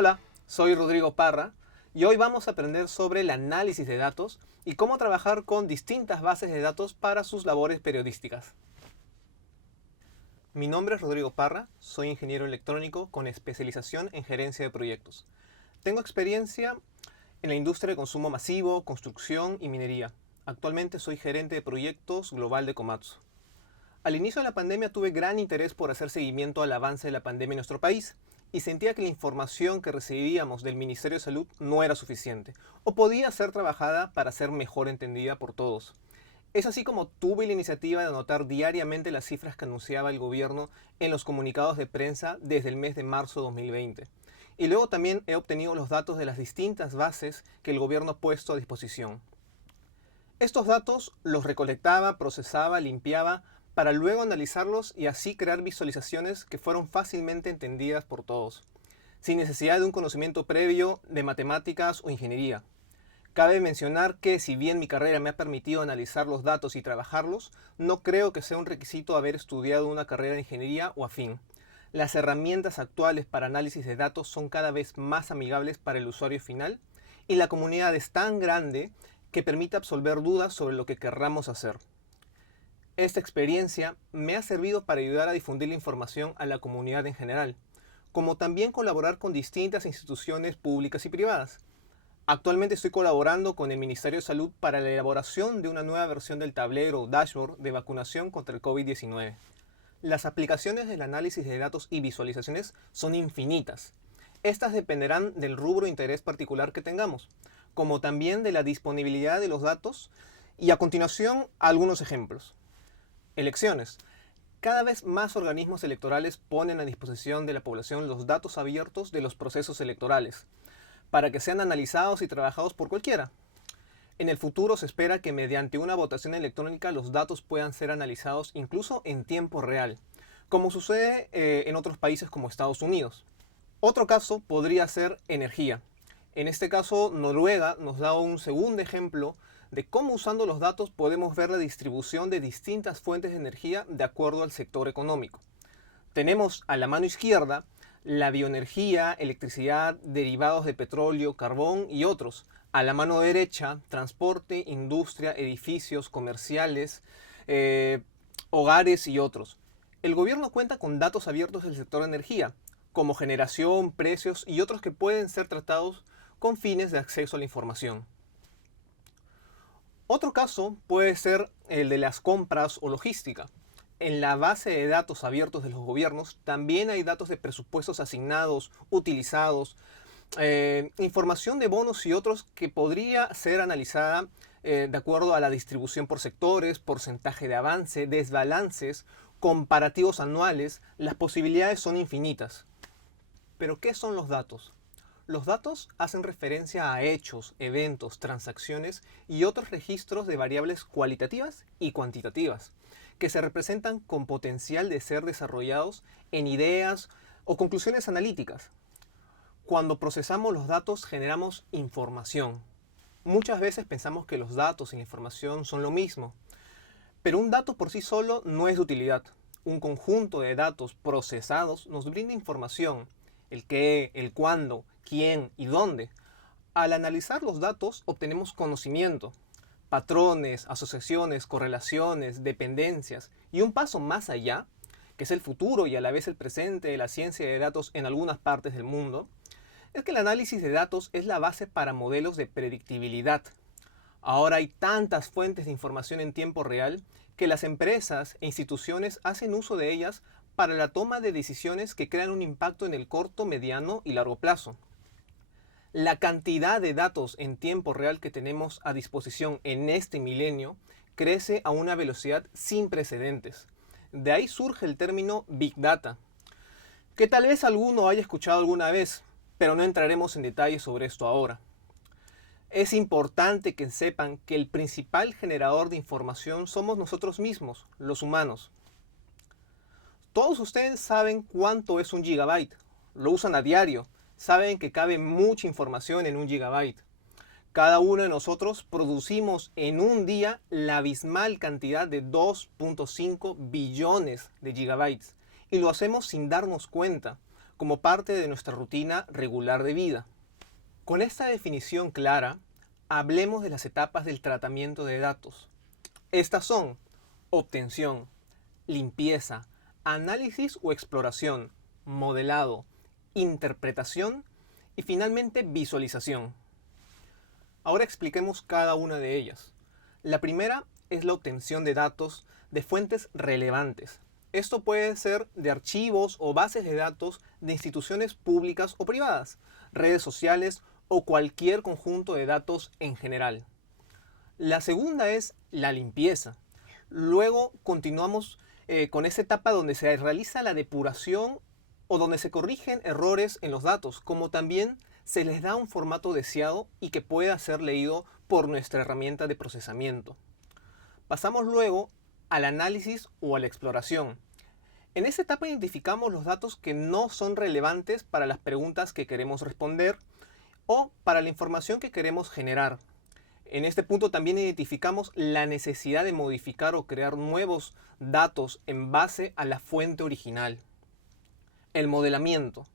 Hola, soy Rodrigo Parra y hoy vamos a aprender sobre el análisis de datos y cómo trabajar con distintas bases de datos para sus labores periodísticas. Mi nombre es Rodrigo Parra, soy ingeniero electrónico con especialización en gerencia de proyectos. Tengo experiencia en la industria de consumo masivo, construcción y minería. Actualmente soy gerente de proyectos global de Komatsu. Al inicio de la pandemia tuve gran interés por hacer seguimiento al avance de la pandemia en nuestro país y sentía que la información que recibíamos del Ministerio de Salud no era suficiente o podía ser trabajada para ser mejor entendida por todos. Es así como tuve la iniciativa de anotar diariamente las cifras que anunciaba el gobierno en los comunicados de prensa desde el mes de marzo de 2020. Y luego también he obtenido los datos de las distintas bases que el gobierno ha puesto a disposición. Estos datos los recolectaba, procesaba, limpiaba, para luego analizarlos y así crear visualizaciones que fueron fácilmente entendidas por todos, sin necesidad de un conocimiento previo de matemáticas o ingeniería. Cabe mencionar que si bien mi carrera me ha permitido analizar los datos y trabajarlos, no creo que sea un requisito haber estudiado una carrera de ingeniería o afín. Las herramientas actuales para análisis de datos son cada vez más amigables para el usuario final y la comunidad es tan grande que permite absolver dudas sobre lo que querramos hacer. Esta experiencia me ha servido para ayudar a difundir la información a la comunidad en general, como también colaborar con distintas instituciones públicas y privadas. Actualmente estoy colaborando con el Ministerio de Salud para la elaboración de una nueva versión del tablero o dashboard de vacunación contra el COVID-19. Las aplicaciones del análisis de datos y visualizaciones son infinitas. Estas dependerán del rubro de interés particular que tengamos, como también de la disponibilidad de los datos y a continuación algunos ejemplos. Elecciones. Cada vez más organismos electorales ponen a disposición de la población los datos abiertos de los procesos electorales, para que sean analizados y trabajados por cualquiera. En el futuro se espera que mediante una votación electrónica los datos puedan ser analizados incluso en tiempo real, como sucede en otros países como Estados Unidos. Otro caso podría ser energía. En este caso, Noruega nos da un segundo ejemplo de cómo usando los datos podemos ver la distribución de distintas fuentes de energía de acuerdo al sector económico. Tenemos a la mano izquierda la bioenergía, electricidad, derivados de petróleo, carbón y otros. A la mano derecha, transporte, industria, edificios, comerciales, hogares y otros. El gobierno cuenta con datos abiertos del sector de energía, como generación, precios y otros que pueden ser tratados con fines de acceso a la información. Otro caso puede ser el de las compras o logística. En la base de datos abiertos de los gobiernos también hay datos de presupuestos asignados, utilizados, información de bonos y otros que podría ser analizada de acuerdo a la distribución por sectores, porcentaje de avance, desbalances, comparativos anuales. Las posibilidades son infinitas. Pero ¿qué son los datos? Los datos hacen referencia a hechos, eventos, transacciones y otros registros de variables cualitativas y cuantitativas, que se representan con potencial de ser desarrollados en ideas o conclusiones analíticas. Cuando procesamos los datos generamos información. Muchas veces pensamos que los datos y la información son lo mismo, pero un dato por sí solo no es de utilidad. Un conjunto de datos procesados nos brinda información, el qué, el cuándo, quién y dónde. Al analizar los datos obtenemos conocimiento, patrones, asociaciones, correlaciones, dependencias y un paso más allá, que es el futuro y a la vez el presente de la ciencia de datos en algunas partes del mundo, es que el análisis de datos es la base para modelos de predictibilidad. Ahora hay tantas fuentes de información en tiempo real que las empresas e instituciones hacen uso de ellas para la toma de decisiones que crean un impacto en el corto, mediano y largo plazo. La cantidad de datos en tiempo real que tenemos a disposición en este milenio crece a una velocidad sin precedentes. De ahí surge el término Big Data, que tal vez alguno haya escuchado alguna vez, pero no entraremos en detalle sobre esto ahora. Es importante que sepan que el principal generador de información somos nosotros mismos, los humanos. Todos ustedes saben cuánto es un gigabyte, lo usan a diario, saben que cabe mucha información en un gigabyte. Cada uno de nosotros producimos en un día la abismal cantidad de 2.5 billones de gigabytes y lo hacemos sin darnos cuenta, como parte de nuestra rutina regular de vida. Con esta definición clara, hablemos de las etapas del tratamiento de datos. Estas son obtención, limpieza, análisis o exploración, modelado, interpretación y finalmente visualización. Ahora expliquemos cada una de ellas. La primera es la obtención de datos de fuentes relevantes. Esto puede ser de archivos o bases de datos de instituciones públicas o privadas, redes sociales o cualquier conjunto de datos en general. La segunda es la limpieza. Luego continuamos con esa etapa donde se realiza la depuración o donde se corrigen errores en los datos, como también se les da un formato deseado y que pueda ser leído por nuestra herramienta de procesamiento. Pasamos luego al análisis o a la exploración. En esta etapa identificamos los datos que no son relevantes para las preguntas que queremos responder o para la información que queremos generar. En este punto también identificamos la necesidad de modificar o crear nuevos datos en base a la fuente original. El modelamiento.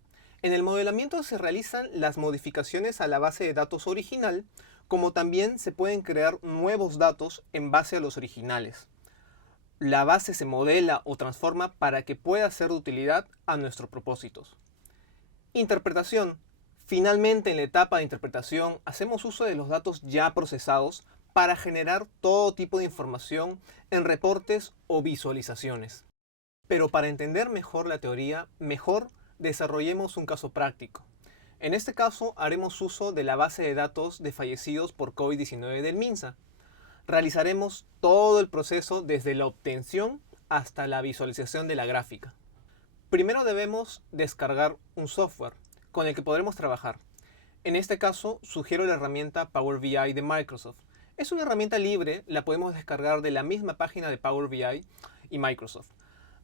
En el modelamiento se realizan las modificaciones a la base de datos original, como también se pueden crear nuevos datos en base a los originales. La base se modela o transforma para que pueda ser de utilidad a nuestros propósitos. Interpretación. Finalmente, en la etapa de interpretación, hacemos uso de los datos ya procesados para generar todo tipo de información en reportes o visualizaciones. Pero para entender mejor la teoría, mejor desarrollemos un caso práctico. En este caso, haremos uso de la base de datos de fallecidos por COVID-19 del MINSA. Realizaremos todo el proceso desde la obtención hasta la visualización de la gráfica. Primero debemos descargar un software con el que podremos trabajar. En este caso, sugiero la herramienta Power BI de Microsoft. Es una herramienta libre, la podemos descargar de la misma página de Power BI y Microsoft.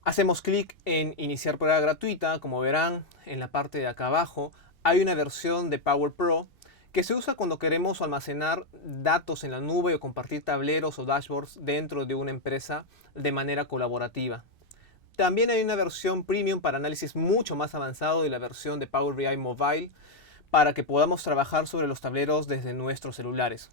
Hacemos clic en Iniciar prueba gratuita, como verán en la parte de acá abajo, hay una versión de Power Pro que se usa cuando queremos almacenar datos en la nube o compartir tableros o dashboards dentro de una empresa de manera colaborativa. También hay una versión premium para análisis mucho más avanzado de la versión de Power BI Mobile para que podamos trabajar sobre los tableros desde nuestros celulares.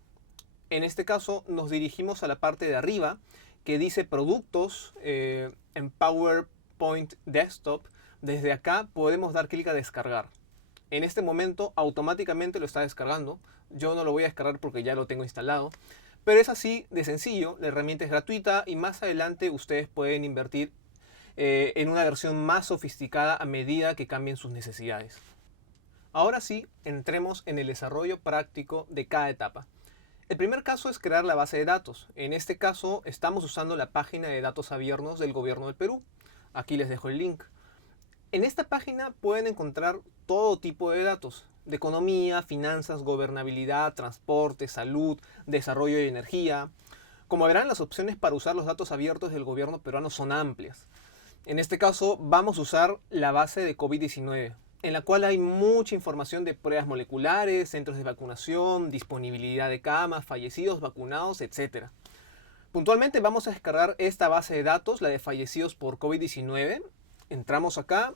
En este caso nos dirigimos a la parte de arriba que dice productos en PowerPoint Desktop. Desde acá podemos dar clic a descargar. En este momento automáticamente lo está descargando. Yo no lo voy a descargar porque ya lo tengo instalado. Pero es así de sencillo, la herramienta es gratuita y más adelante ustedes pueden invertir en una versión más sofisticada a medida que cambien sus necesidades. Ahora sí, entremos en el desarrollo práctico de cada etapa. El primer caso es crear la base de datos. En este caso estamos usando la página de datos abiertos del Gobierno del Perú. Aquí les dejo el link. En esta página pueden encontrar todo tipo de datos, de economía, finanzas, gobernabilidad, transporte, salud, desarrollo y energía. Como verán, las opciones para usar los datos abiertos del gobierno peruano son amplias. En este caso vamos a usar la base de COVID-19, en la cual hay mucha información de pruebas moleculares, centros de vacunación, disponibilidad de camas, fallecidos, vacunados, etc. Puntualmente vamos a descargar esta base de datos, la de fallecidos por COVID-19. Entramos acá.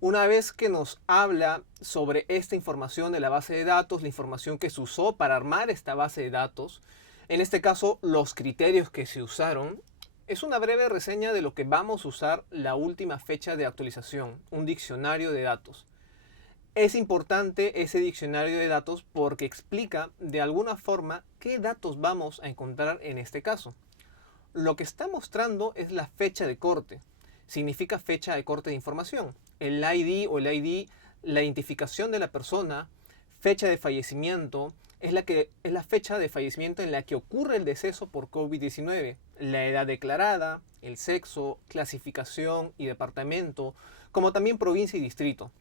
Una vez que nos habla sobre esta información de la base de datos, la información que se usó para armar esta base de datos, en este caso los criterios que se usaron, es una breve reseña de lo que vamos a usar la última fecha de actualización, un diccionario de datos. Es importante ese diccionario de datos porque explica de alguna forma qué datos vamos a encontrar en este caso. Lo que está mostrando es la fecha de corte. Significa fecha de corte de información. El ID o el ID, la identificación de la persona, fecha de fallecimiento, es la fecha de fallecimiento en la que ocurre el deceso por COVID-19, la edad declarada, el sexo, clasificación y departamento, como también provincia y distrito.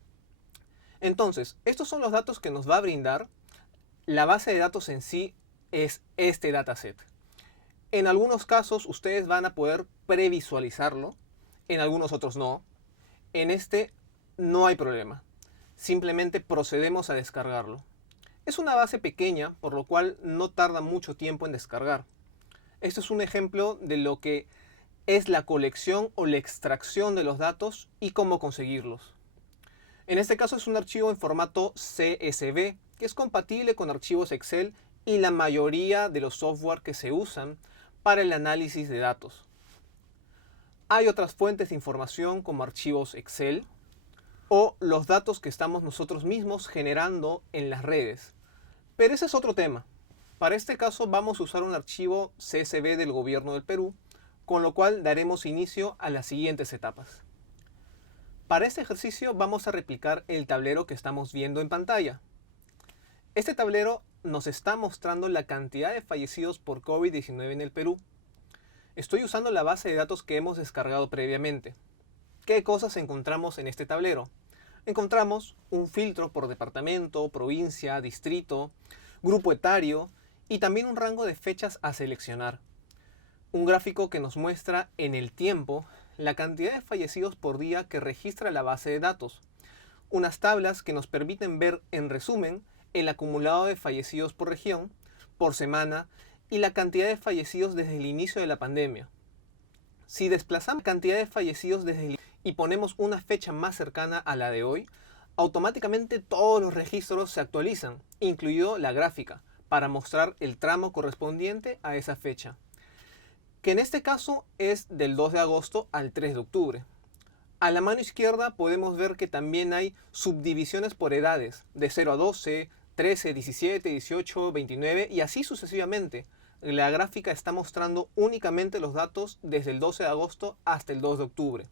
Entonces, estos son los datos que nos va a brindar. La base de datos en sí es este dataset. En algunos casos ustedes van a poder previsualizarlo, en algunos otros no. En este no hay problema. Simplemente procedemos a descargarlo. Es una base pequeña, por lo cual no tarda mucho tiempo en descargar. Este es un ejemplo de lo que es la colección o la extracción de los datos y cómo conseguirlos. En este caso es un archivo en formato CSV, que es compatible con archivos Excel y la mayoría de los software que se usan para el análisis de datos. Hay otras fuentes de información como archivos Excel o los datos que estamos nosotros mismos generando en las redes. Pero ese es otro tema. Para este caso vamos a usar un archivo CSV del gobierno del Perú, con lo cual daremos inicio a las siguientes etapas. Para este ejercicio vamos a replicar el tablero que estamos viendo en pantalla. Este tablero nos está mostrando la cantidad de fallecidos por COVID-19 en el Perú. Estoy usando la base de datos que hemos descargado previamente. ¿Qué cosas encontramos en este tablero? Encontramos un filtro por departamento, provincia, distrito, grupo etario y también un rango de fechas a seleccionar. Un gráfico que nos muestra en el tiempo la cantidad de fallecidos por día que registra la base de datos. Unas tablas que nos permiten ver en resumen el acumulado de fallecidos por región, por semana y la cantidad de fallecidos desde el inicio de la pandemia. Si desplazamos la cantidad de fallecidos desde el y ponemos una fecha más cercana a la de hoy, automáticamente todos los registros se actualizan, incluido la gráfica, para mostrar el tramo correspondiente a esa fecha, que en este caso es del 2 de agosto al 3 de octubre. A la mano izquierda podemos ver que también hay subdivisiones por edades, de 0 a 12, 13, 17, 18, 29 y así sucesivamente. La gráfica está mostrando únicamente los datos desde el 12 de agosto hasta el 2 de octubre.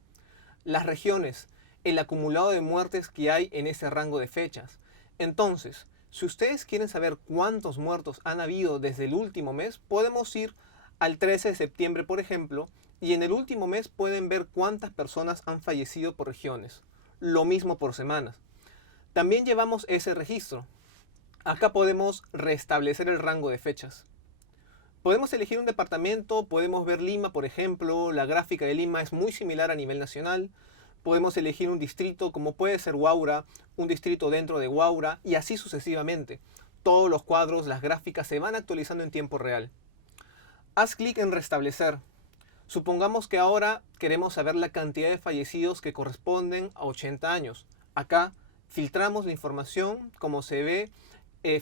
Las regiones, el acumulado de muertes que hay en ese rango de fechas. Entonces, si ustedes quieren saber cuántos muertos han habido desde el último mes, podemos ir al 13 de septiembre, por ejemplo, y en el último mes pueden ver cuántas personas han fallecido por regiones. Lo mismo por semanas. También llevamos ese registro. Acá podemos restablecer el rango de fechas. Podemos elegir un departamento, podemos ver Lima, por ejemplo. La gráfica de Lima es muy similar a nivel nacional. Podemos elegir un distrito, como puede ser Huaura, un distrito dentro de Huaura, y así sucesivamente. Todos los cuadros, las gráficas se van actualizando en tiempo real. Haz clic en restablecer. Supongamos que ahora queremos saber la cantidad de fallecidos que corresponden a 80 años. Acá filtramos la información, como se ve,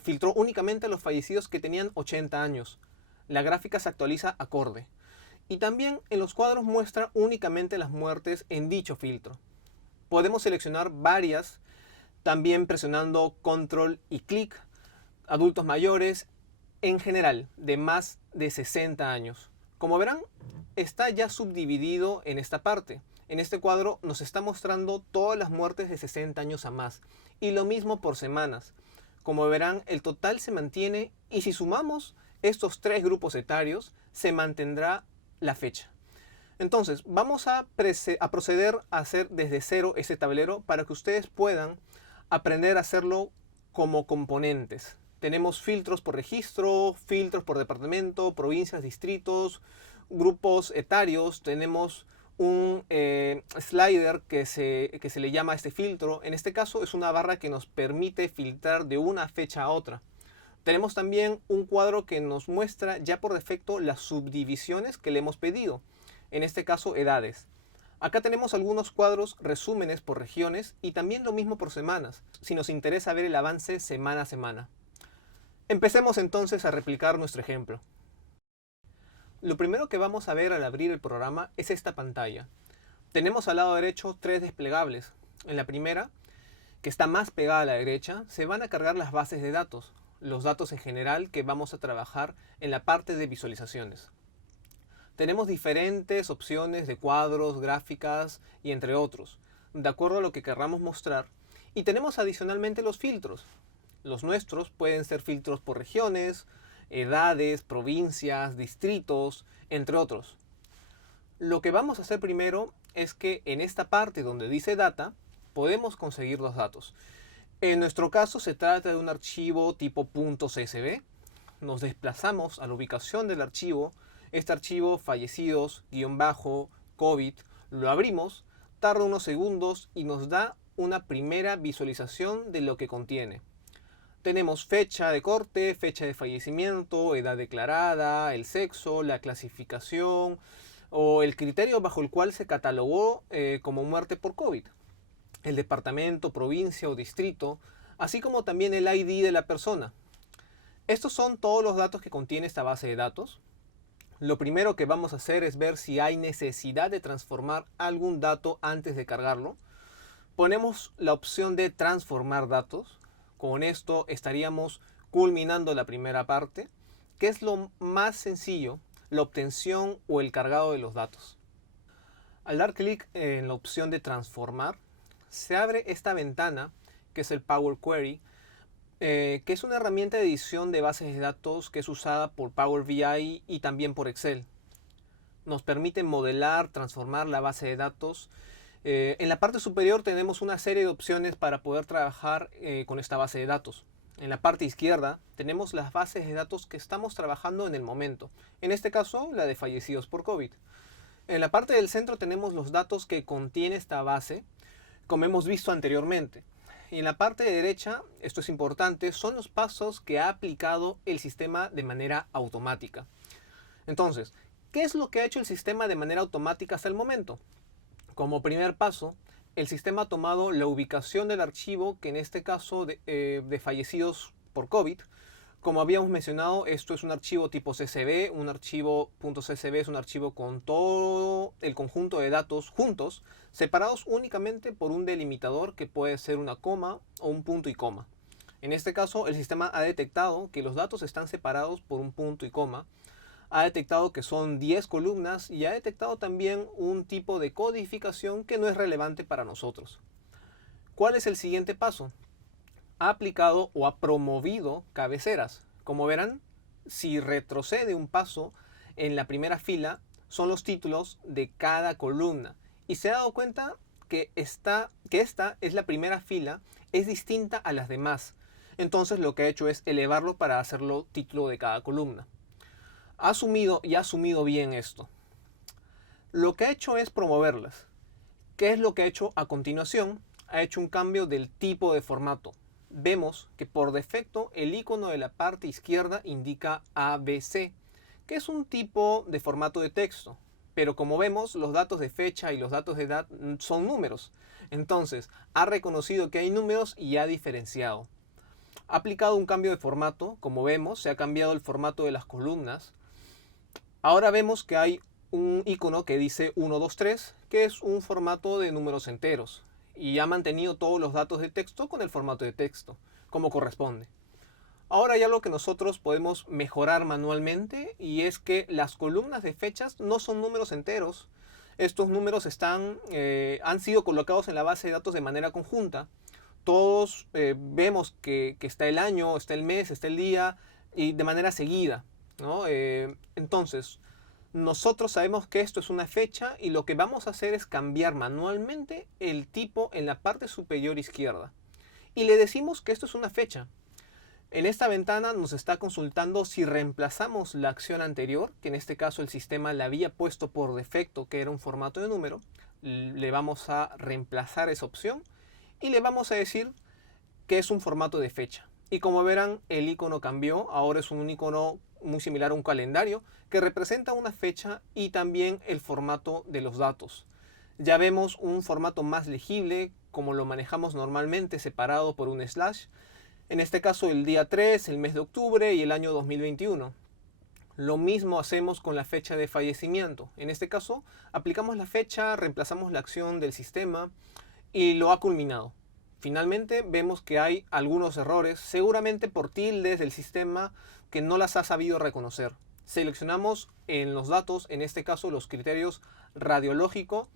filtró únicamente a los fallecidos que tenían 80 años. La gráfica se actualiza acorde. Y también en los cuadros muestra únicamente las muertes en dicho filtro. Podemos seleccionar varias, también presionando control y clic. Adultos mayores, en general, de más de 60 años. Como verán, está ya subdividido en esta parte. En este cuadro nos está mostrando todas las muertes de 60 años a más. Y lo mismo por semanas. Como verán, el total se mantiene y si sumamos estos tres grupos etarios, se mantendrá la fecha. Entonces, vamos a proceder a hacer desde cero este tablero para que ustedes puedan aprender a hacerlo como componentes. Tenemos filtros por registro, filtros por departamento, provincias, distritos, grupos etarios. Tenemos un slider que se le llama a este filtro. En este caso es una barra que nos permite filtrar de una fecha a otra. Tenemos también un cuadro que nos muestra ya por defecto las subdivisiones que le hemos pedido. En este caso, edades. Acá tenemos algunos cuadros resúmenes por regiones y también lo mismo por semanas, si nos interesa ver el avance semana a semana. Empecemos entonces a replicar nuestro ejemplo. Lo primero que vamos a ver al abrir el programa es esta pantalla. Tenemos al lado derecho tres desplegables. En la primera, que está más pegada a la derecha, se van a cargar las bases de datos, los datos en general que vamos a trabajar en la parte de visualizaciones. Tenemos diferentes opciones de cuadros, gráficas y entre otros, de acuerdo a lo que querramos mostrar. Y tenemos adicionalmente los filtros. Los nuestros pueden ser filtros por regiones, edades, provincias, distritos, entre otros. Lo que vamos a hacer primero es que en esta parte donde dice data, podemos conseguir los datos. En nuestro caso se trata de un archivo tipo .csv. Nos desplazamos a la ubicación del archivo. Este archivo fallecidos-COVID, lo abrimos, tarda unos segundos y nos da una primera visualización de lo que contiene. Tenemos fecha de corte, fecha de fallecimiento, edad declarada, el sexo, la clasificación o el criterio bajo el cual se catalogó como muerte por COVID. el departamento, provincia o distrito, así como también el ID de la persona. Estos son todos los datos que contiene esta base de datos. Lo primero que vamos a hacer es ver si hay necesidad de transformar algún dato antes de cargarlo. Ponemos la opción de transformar datos. Con esto estaríamos culminando la primera parte, que es lo más sencillo, la obtención o el cargado de los datos. Al dar clic en la opción de transformar, se abre esta ventana que es el Power Query, que es una herramienta de edición de bases de datos que es usada por Power BI y también por Excel. Nos permite modelar, transformar la base de datos. En la parte superior tenemos una serie de opciones para poder trabajar con esta base de datos. En la parte izquierda tenemos las bases de datos que estamos trabajando en el momento. En este caso, la de fallecidos por COVID. En la parte del centro tenemos los datos que contiene esta base, como hemos visto anteriormente. Y en la parte de derecha, esto es importante, son los pasos que ha aplicado el sistema de manera automática. Entonces, ¿qué es lo que ha hecho el sistema de manera automática hasta el momento? Como primer paso, el sistema ha tomado la ubicación del archivo, que en este caso de fallecidos por COVID. Como habíamos mencionado, esto es un archivo tipo CSV, un archivo .csv es un archivo con todo el conjunto de datos juntos, separados únicamente por un delimitador que puede ser una coma o un punto y coma. En este caso, el sistema ha detectado que los datos están separados por un punto y coma, ha detectado que son 10 columnas y ha detectado también un tipo de codificación que no es relevante para nosotros. ¿Cuál es el siguiente paso? Ha aplicado o ha promovido cabeceras. Como verán, si retrocede un paso en la primera fila, son los títulos de cada columna. Y se ha dado cuenta que esta es la primera fila, es distinta a las demás. Entonces lo que ha hecho es elevarlo para hacerlo título de cada columna. Ha asumido y ha asumido bien esto. Lo que ha hecho es promoverlas. ¿Qué es lo que ha hecho a continuación? Ha hecho un cambio del tipo de formato. Vemos que por defecto el icono de la parte izquierda indica ABC, que es un tipo de formato de texto. Pero como vemos, los datos de fecha y los datos de edad son números. Entonces, ha reconocido que hay números y ha diferenciado. Ha aplicado un cambio de formato. Como vemos, se ha cambiado el formato de las columnas. Ahora vemos que hay un icono que dice 1, 2, 3, que es un formato de números enteros. Y ha mantenido todos los datos de texto con el formato de texto, como corresponde. Ahora hay algo que nosotros podemos mejorar manualmente y es que las columnas de fechas no son números enteros. Estos números han sido colocados en la base de datos de manera conjunta. Todos vemos que está el año, está el mes, está el día y de manera seguida, ¿no? Entonces, nosotros sabemos que esto es una fecha y lo que vamos a hacer es cambiar manualmente el tipo en la parte superior izquierda. Y le decimos que esto es una fecha. En esta ventana nos está consultando si reemplazamos la acción anterior, que en este caso el sistema la había puesto por defecto que era un formato de número. Le vamos a reemplazar esa opción y le vamos a decir que es un formato de fecha. Y como verán, el icono cambió, ahora es un icono muy similar a un calendario que representa una fecha y también el formato de los datos. Ya vemos un formato más legible, como lo manejamos normalmente, separado por un slash. En este caso el día 3, el mes de octubre y el año 2021. Lo mismo hacemos con la fecha de fallecimiento. En este caso aplicamos la fecha, reemplazamos la acción del sistema y lo ha culminado. Finalmente vemos que hay algunos errores, seguramente por tildes del sistema que no las ha sabido reconocer. Seleccionamos en los datos, en este caso los criterios radiológico,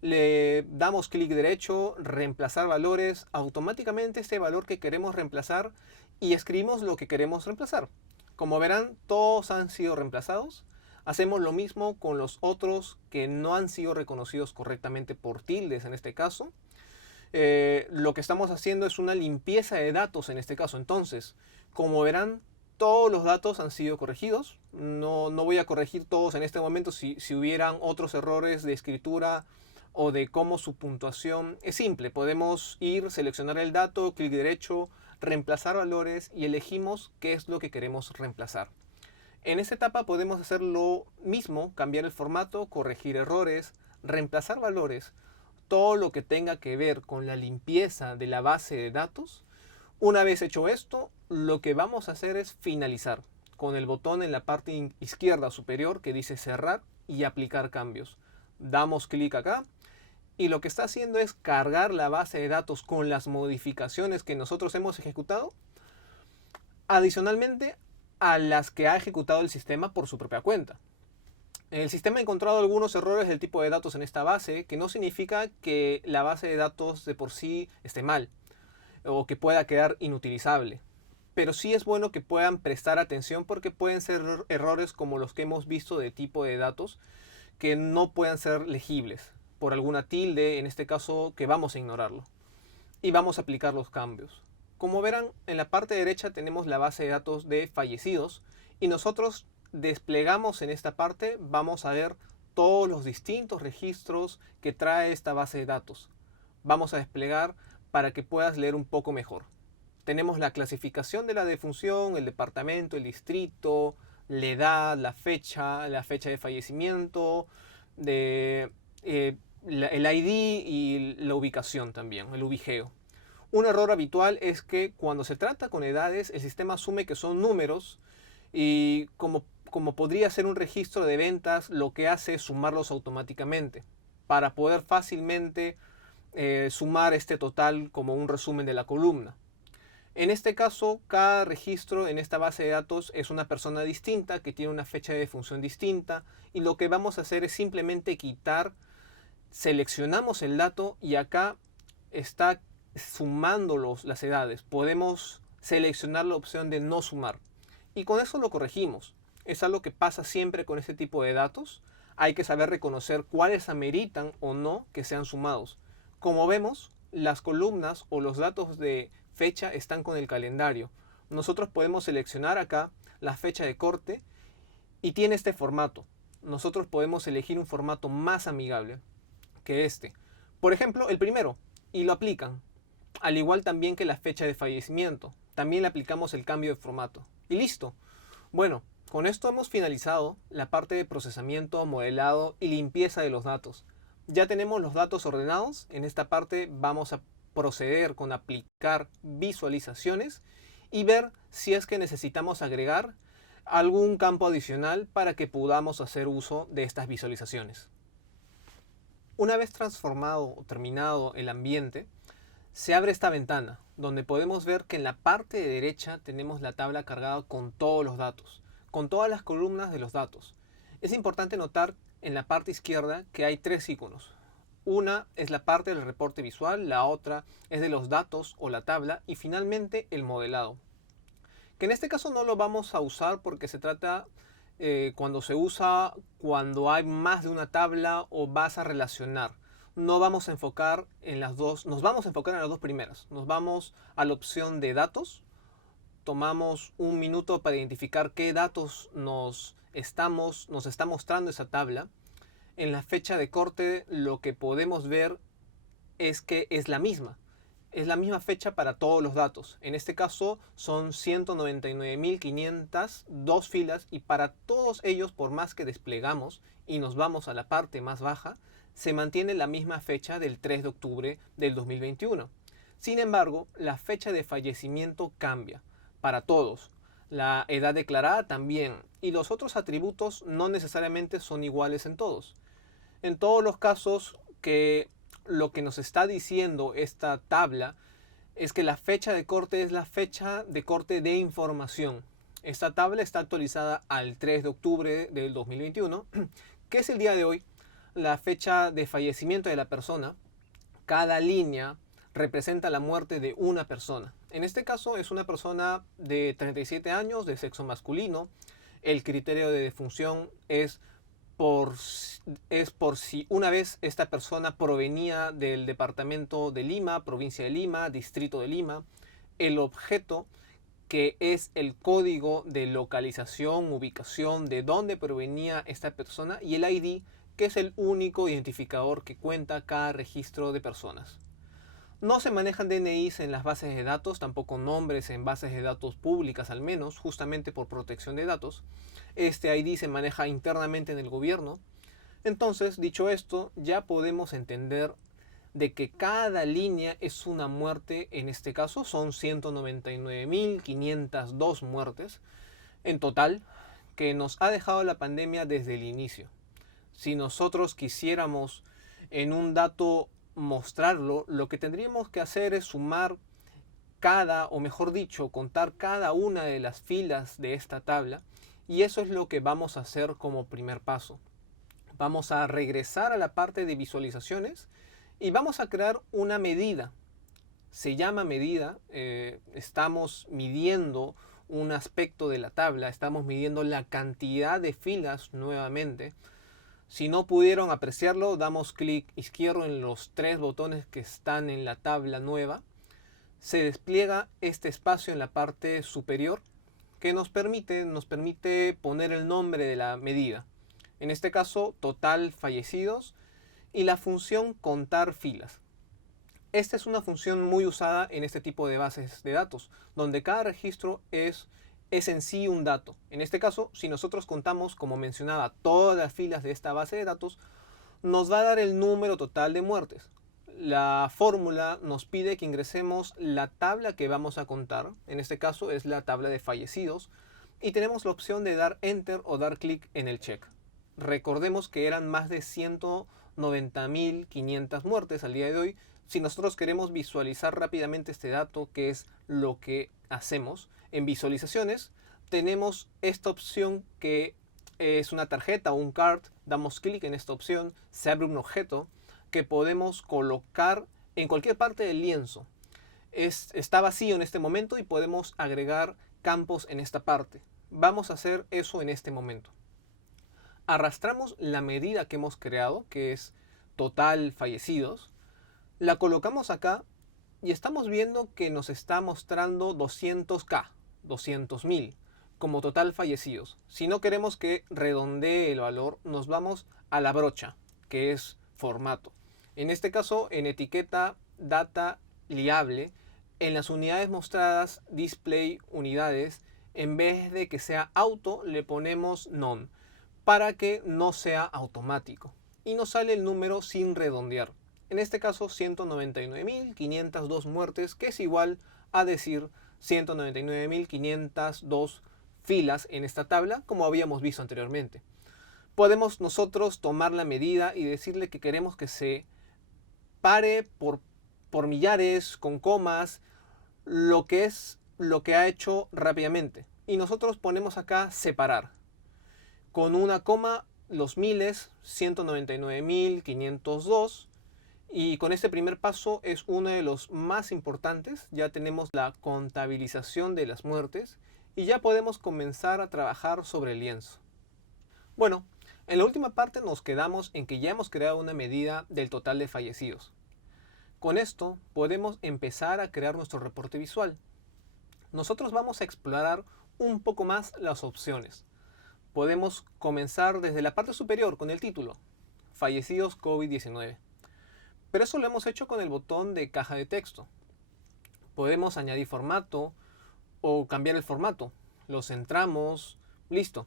le damos clic derecho, reemplazar valores, automáticamente este valor que queremos reemplazar y escribimos lo que queremos reemplazar. Como verán, todos han sido reemplazados. Hacemos lo mismo con los otros que no han sido reconocidos correctamente por tildes en este caso. Lo que estamos haciendo es una limpieza de datos en este caso. Entonces, como verán, todos los datos han sido corregidos. No voy a corregir todos en este momento si hubieran otros errores de escritura o de cómo su puntuación es simple. Podemos ir, seleccionar el dato, clic derecho, reemplazar valores y elegimos qué es lo que queremos reemplazar. En esta etapa podemos hacer lo mismo, cambiar el formato, corregir errores, reemplazar valores. todo lo que tenga que ver con la limpieza de la base de datos. Una vez hecho esto, lo que vamos a hacer es finalizar con el botón en la parte izquierda superior que dice cerrar y aplicar cambios. Damos clic acá y lo que está haciendo es cargar la base de datos con las modificaciones que nosotros hemos ejecutado, adicionalmente a las que ha ejecutado el sistema por su propia cuenta. El sistema ha encontrado algunos errores del tipo de datos en esta base, que no significa que la base de datos de por sí esté mal o que pueda quedar inutilizable. Pero sí es bueno que puedan prestar atención porque pueden ser errores como los que hemos visto de tipo de datos que no puedan ser legibles por alguna tilde, en este caso que vamos a ignorarlo. Y vamos a aplicar los cambios. Como verán, en la parte derecha tenemos la base de datos de fallecidos y nosotros desplegamos en esta parte, vamos a ver todos los distintos registros que trae esta base de datos. Vamos a desplegar para que puedas leer un poco mejor. Tenemos la clasificación de la defunción, el departamento, el distrito, la edad, la fecha de fallecimiento, el ID y la ubicación también, el ubigeo. Un error habitual es que cuando se trata con edades, el sistema asume que son números y como podría ser un registro de ventas, lo que hace es sumarlos automáticamente para poder fácilmente sumar este total como un resumen de la columna. En este caso, cada registro en esta base de datos es una persona distinta que tiene una fecha de defunción distinta y lo que vamos a hacer es simplemente quitar, seleccionamos el dato y acá está sumando las edades. Podemos seleccionar la opción de no sumar y con eso lo corregimos. Es algo que pasa siempre con este tipo de datos. Hay que saber reconocer cuáles ameritan o no que sean sumados. Como vemos, las columnas o los datos de fecha están con el calendario. Nosotros podemos seleccionar acá la fecha de corte y tiene este formato. Nosotros podemos elegir un formato más amigable que este. Por ejemplo, el primero, y lo aplican. Al igual también que la fecha de fallecimiento. También le aplicamos el cambio de formato. Y listo. Bueno, con esto hemos finalizado la parte de procesamiento, modelado y limpieza de los datos. Ya tenemos los datos ordenados. En esta parte vamos a proceder con aplicar visualizaciones y ver si es que necesitamos agregar algún campo adicional para que podamos hacer uso de estas visualizaciones. Una vez transformado o terminado el ambiente, se abre esta ventana donde podemos ver que en la parte de derecha tenemos la tabla cargada con todos los datos, con todas las columnas de los datos. Es importante notar en la parte izquierda que hay tres iconos. Una es la parte del reporte visual, la otra es de los datos o la tabla y finalmente el modelado. Que en este caso no lo vamos a usar porque se trata cuando se usa cuando hay más de una tabla o vas a relacionar. No vamos a enfocar en las dos, nos vamos a enfocar en las dos primeras. Nos vamos a la opción de datos, tomamos un minuto para identificar qué datos nos está mostrando esa tabla. En la fecha de corte lo que podemos ver es que es la misma. Es la misma fecha para todos los datos. En este caso son 199.500, dos filas, y para todos ellos, por más que desplegamos y nos vamos a la parte más baja, se mantiene la misma fecha del 3 de octubre del 2021. Sin embargo, la fecha de fallecimiento cambia para todos. La edad declarada también, y los otros atributos no necesariamente son iguales en todos. En todos los casos que lo que nos está diciendo esta tabla es que la fecha de corte es la fecha de corte de información. Esta tabla está actualizada al 3 de octubre del 2021, que es el día de hoy, la fecha de fallecimiento de la persona. Cada línea representa la muerte de una persona. En este caso es una persona de 37 años, de sexo masculino. El criterio de defunción es por si una vez esta persona provenía del departamento de Lima, provincia de Lima, distrito de Lima. El objeto, que es el código de localización, ubicación, de dónde provenía esta persona, y el ID, que es el único identificador que cuenta cada registro de personas. No se manejan DNIs en las bases de datos, tampoco nombres en bases de datos públicas al menos, justamente por protección de datos. Este ID se maneja internamente en el gobierno. Entonces, dicho esto, ya podemos entender de que cada línea es una muerte. En este caso son 199.502 muertes en total que nos ha dejado la pandemia desde el inicio. Si nosotros quisiéramos en un dato mostrarlo, lo que tendríamos que hacer es sumar cada, o mejor dicho, contar cada una de las filas de esta tabla, y eso es lo que vamos a hacer como primer paso. Vamos a regresar a la parte de visualizaciones y vamos a crear una medida. Se llama medida, estamos midiendo un aspecto de la tabla, estamos midiendo la cantidad de filas nuevamente. Si no pudieron apreciarlo, damos clic izquierdo en los 3 botones que están en la tabla nueva. Se despliega este espacio en la parte superior que nos permite poner el nombre de la medida. En este caso, total fallecidos y la función contar filas. Esta es una función muy usada en este tipo de bases de datos, donde cada registro es en sí un dato. En este caso, si nosotros contamos, como mencionaba, todas las filas de esta base de datos, nos va a dar el número total de muertes. La fórmula nos pide que ingresemos la tabla que vamos a contar, en este caso es la tabla de fallecidos, y tenemos la opción de dar Enter o dar clic en el check. Recordemos que eran más de 190.500 muertes al día de hoy. Si nosotros queremos visualizar rápidamente este dato, que es lo que hacemos en visualizaciones, tenemos esta opción que es una tarjeta o un card. Damos clic en esta opción, se abre un objeto que podemos colocar en cualquier parte del lienzo. Está vacío en este momento y podemos agregar campos en esta parte. Vamos a hacer eso en este momento. Arrastramos la medida que hemos creado, que es total fallecidos, la colocamos acá y estamos viendo que nos está mostrando 200.000, 200.000 como total fallecidos. Si no queremos que redondee el valor, nos vamos a la brocha, que es formato. En este caso, en etiqueta data liable, en las unidades mostradas display unidades, en vez de que sea auto, le ponemos none, para que no sea automático. Y nos sale el número sin redondear. En este caso 199.502 muertes, que es igual a decir 199.502 filas en esta tabla, como habíamos visto anteriormente. Podemos nosotros tomar la medida y decirle que queremos que se pare por millares, con comas, lo que ha hecho rápidamente. Y nosotros ponemos acá separar. Con una coma, los miles, 199.502. Y con este primer paso es uno de los más importantes. Ya tenemos la contabilización de las muertes y ya podemos comenzar a trabajar sobre el lienzo. Bueno, en la última parte nos quedamos en que ya hemos creado una medida del total de fallecidos. Con esto podemos empezar a crear nuestro reporte visual. Nosotros vamos a explorar un poco más las opciones. Podemos comenzar desde la parte superior con el título, Fallecidos COVID-19. Pero eso lo hemos hecho con el botón de caja de texto. Podemos añadir formato o cambiar el formato. Lo centramos, listo.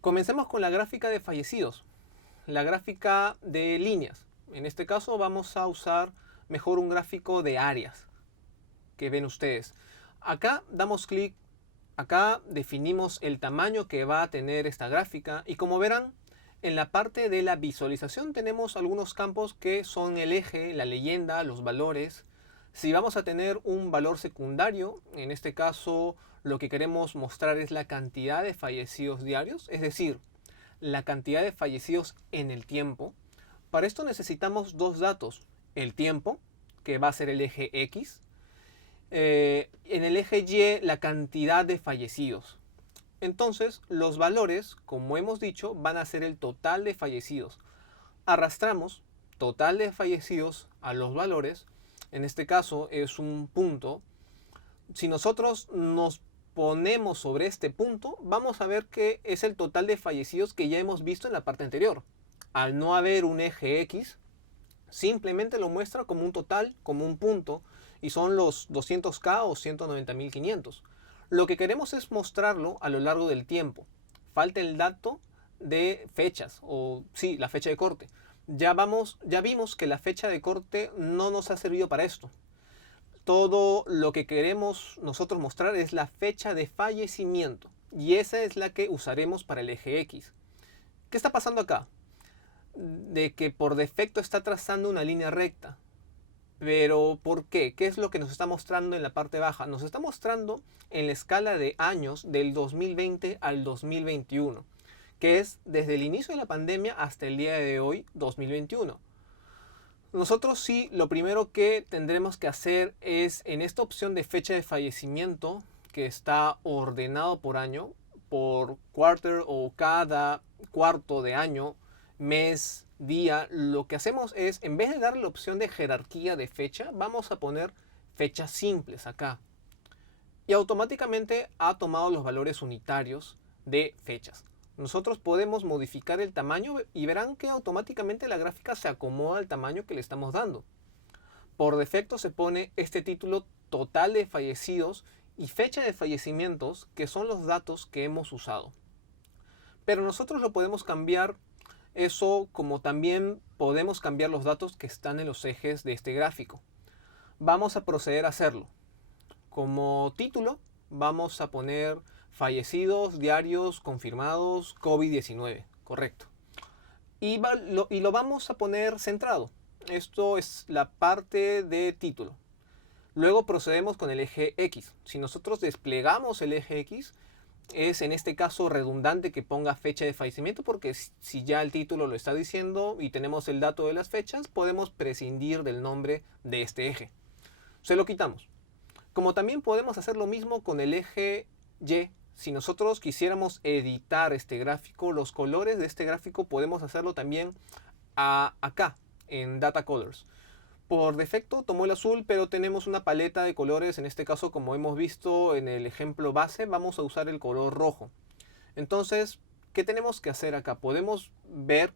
Comencemos con la gráfica de fallecidos, la gráfica de líneas. En este caso vamos a usar mejor un gráfico de áreas que ven ustedes. Acá damos clic. Acá definimos el tamaño que va a tener esta gráfica y como verán, en la parte de la visualización tenemos algunos campos que son el eje, la leyenda, los valores. Si vamos a tener un valor secundario, en este caso lo que queremos mostrar es la cantidad de fallecidos diarios, es decir, la cantidad de fallecidos en el tiempo. Para esto necesitamos dos datos, el tiempo, que va a ser el eje X, en el eje Y la cantidad de fallecidos. Entonces los valores, como hemos dicho, van a ser el total de fallecidos. Arrastramos total de fallecidos a los valores. En este caso es un punto. Si nosotros nos ponemos sobre este punto, vamos a ver que es el total de fallecidos que ya hemos visto en la parte anterior. Al no haber un eje X, simplemente lo muestra como un total, como un punto, y son los 200.000 o 190.500. Lo que queremos es mostrarlo a lo largo del tiempo. Falta el dato de fechas, o sí, la fecha de corte. Ya vimos que la fecha de corte no nos ha servido para esto. Todo lo que queremos nosotros mostrar es la fecha de fallecimiento. Y esa es la que usaremos para el eje X. ¿Qué está pasando acá? De que por defecto está trazando una línea recta. Pero ¿por qué? ¿Qué es lo que nos está mostrando en la parte baja? Nos está mostrando en la escala de años del 2020 al 2021, que es desde el inicio de la pandemia hasta el día de hoy, 2021. Nosotros sí, lo primero que tendremos que hacer es en esta opción de fecha de fallecimiento, que está ordenado por año, por quarter o cada cuarto de año, mes, día, lo que hacemos es, en vez de darle la opción de jerarquía de fecha, vamos a poner fechas simples acá. Y automáticamente ha tomado los valores unitarios de fechas. Nosotros podemos modificar el tamaño y verán que automáticamente la gráfica se acomoda al tamaño que le estamos dando. Por defecto se pone este título total de fallecidos y fecha de fallecimientos, que son los datos que hemos usado. Pero nosotros lo podemos cambiar eso, como también podemos cambiar los datos que están en los ejes de este gráfico. Vamos a proceder a hacerlo. Como título vamos a poner fallecidos diarios confirmados COVID-19, correcto. Y lo vamos a poner centrado. Esto es la parte de título. Luego procedemos con el eje X. Si nosotros desplegamos el eje X, es en este caso redundante que ponga fecha de fallecimiento, porque si ya el título lo está diciendo y tenemos el dato de las fechas, podemos prescindir del nombre de este eje. Se lo quitamos. Como también podemos hacer lo mismo con el eje Y. Si nosotros quisiéramos editar este gráfico, los colores de este gráfico podemos hacerlo también acá, en Data Colors. Por defecto tomó el azul, pero tenemos una paleta de colores. En este caso, como hemos visto en el ejemplo base, vamos a usar el color rojo. Entonces, ¿qué tenemos que hacer acá? Podemos ver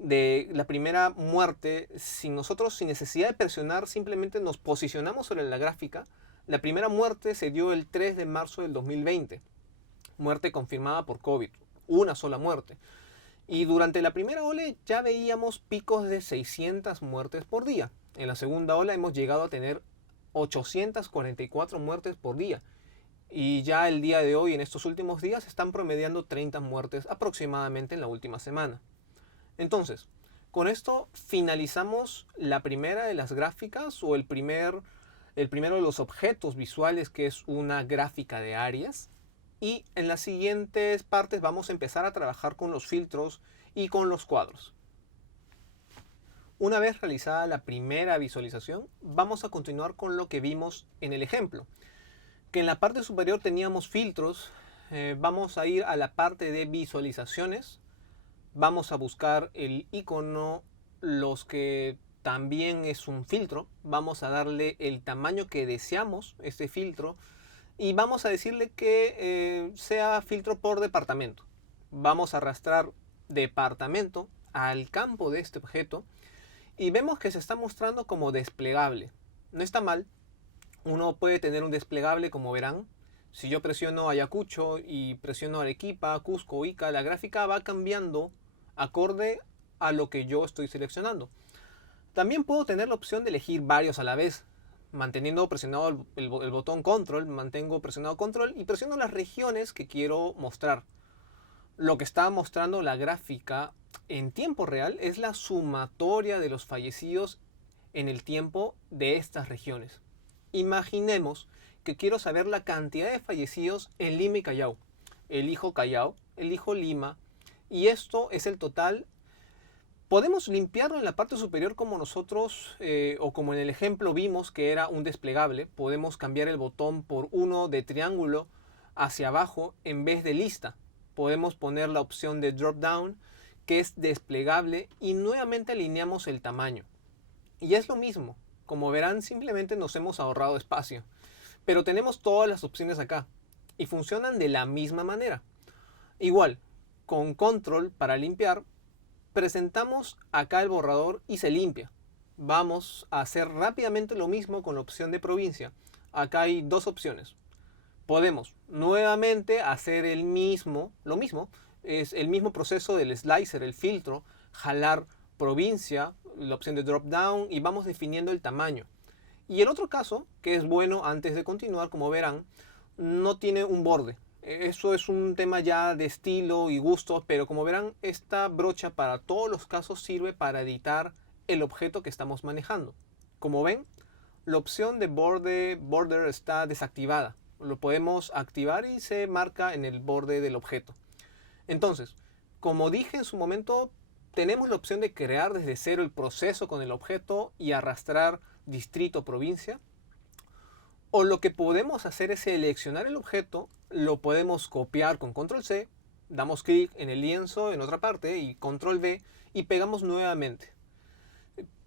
de la primera muerte, sin necesidad de presionar, simplemente nos posicionamos sobre la gráfica. La primera muerte se dio el 3 de marzo del 2020. Muerte confirmada por COVID. Una sola muerte. Y durante la primera ola ya veíamos picos de 600 muertes por día. En la segunda ola hemos llegado a tener 844 muertes por día. Y ya el día de hoy, en estos últimos días, están promediando 30 muertes aproximadamente en la última semana. Entonces, con esto finalizamos la primera de las gráficas o el primero de los objetos visuales, que es una gráfica de áreas. Y en las siguientes partes vamos a empezar a trabajar con los filtros y con los cuadros. Una vez realizada la primera visualización, vamos a continuar con lo que vimos en el ejemplo. Que en la parte superior teníamos filtros. Vamos a ir a la parte de visualizaciones. Vamos a buscar el icono, los que también es un filtro. Vamos a darle el tamaño que deseamos este filtro. Y vamos a decirle que sea filtro por departamento. Vamos a arrastrar departamento al campo de este objeto. Y vemos que se está mostrando como desplegable. No está mal. Uno puede tener un desplegable, como verán. Si yo presiono Ayacucho y presiono Arequipa, Cusco, Ica, la gráfica va cambiando acorde a lo que yo estoy seleccionando. También puedo tener la opción de elegir varios a la vez. Manteniendo presionado el botón control, mantengo presionado control y presiono las regiones que quiero mostrar. Lo que está mostrando la gráfica en tiempo real es la sumatoria de los fallecidos en el tiempo de estas regiones. Imaginemos que quiero saber la cantidad de fallecidos en Lima y Callao. Elijo Callao, elijo Lima, y esto es el total. Podemos limpiarlo en la parte superior como nosotros, o como en el ejemplo vimos que era un desplegable. Podemos cambiar el botón por uno de triángulo hacia abajo en vez de lista. Podemos poner la opción de drop down, que es desplegable, y nuevamente alineamos el tamaño. Y es lo mismo. Como verán, simplemente nos hemos ahorrado espacio. Pero tenemos todas las opciones acá y funcionan de la misma manera. Igual, con control para limpiar, presentamos acá el borrador y se limpia. Vamos a hacer rápidamente lo mismo con la opción de provincia. Acá hay dos opciones. Podemos nuevamente hacer lo mismo, es el mismo proceso del slicer, el filtro, jalar provincia, la opción de drop down, y vamos definiendo el tamaño. Y el otro caso, que es bueno antes de continuar, como verán, no tiene un borde. Eso es un tema ya de estilo y gusto, pero como verán, esta brocha para todos los casos sirve para editar el objeto que estamos manejando. Como ven, la opción de border está desactivada. Lo podemos activar y se marca en el borde del objeto. Entonces, como dije en su momento, tenemos la opción de crear desde cero el proceso con el objeto y arrastrar distrito o provincia. O lo que podemos hacer es seleccionar el objeto, lo podemos copiar con control C, damos clic en el lienzo en otra parte y control V y pegamos nuevamente.